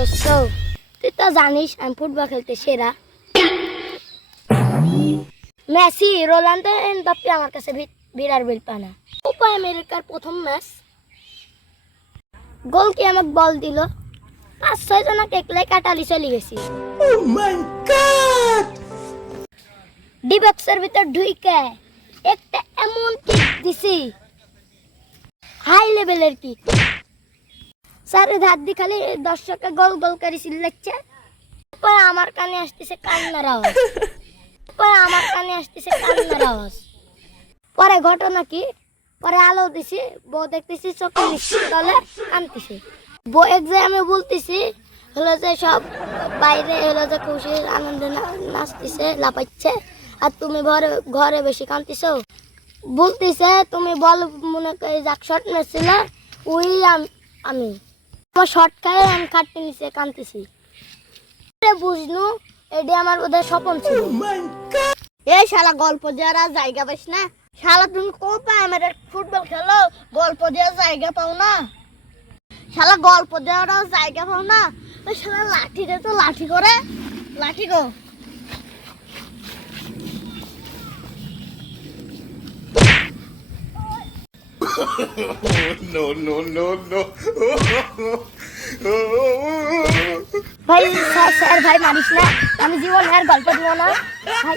দোস্ত তুই তো জানিস আমি ফুটবল খেলতে সেরা। মেসি রোনাল্ডো এমবাপ্পে আমার কাছে বিরাট বেল পানা কোপা আমেরিকার প্রথম ম্যাচ। গোল কি আমাকে বল দিল? পাঁচ ছয় জনকে একলাই কাটালি চলে গেছি। ডি বক্সের ভিতর ঢুইকে একটা এমন কিক দিছি। হাই লেভেলের কিক স্যার ধার দি খালি দর্শককে গোল গোল করে চিল্লাচ্ছে পরে আমার কানে আসতেছে কান্নার আওয়াজ। পরে আমার কানে আসতেছে কান্নার আওয়াজ। পরে ঘটনা কি? পরে আলো দিছি, বউ দেখতেছি, চোখে তলে কানতেছি বউ এক যে আমি বলতেছি, হলো যে সব বাইরে হলো যে খুশি আনন্দে নাচতেছে লাপাচ্ছে আর তুমি ঘরে ঘরে বেশি কানতেছো বলতেছে, তুমি বল মনে করে যাক শর্ট মেরেছিল ওই আম- আমি। আমার শর্ট খায় আমি কাটতে নিচে কাঁদতেছি। বুঝনু এটি আমার ওদের স্বপ্ন ছিল। এই শালা গল্প দেওয়ার আর জায়গা পাইস না। শালা তুমি কোথায় আমার ফুটবল খেলো? গল্প দেওয়ার জায়গা পাও না। শালা গল্প দেওয়ার জায়গা পাও না। শালা লাঠি দে তো লাঠি করে। লাঠি গো। no, no, no, no. ভাই স্যার ভাই মারিস না। আমি জীবন আর গল্প দিব না। ভাই।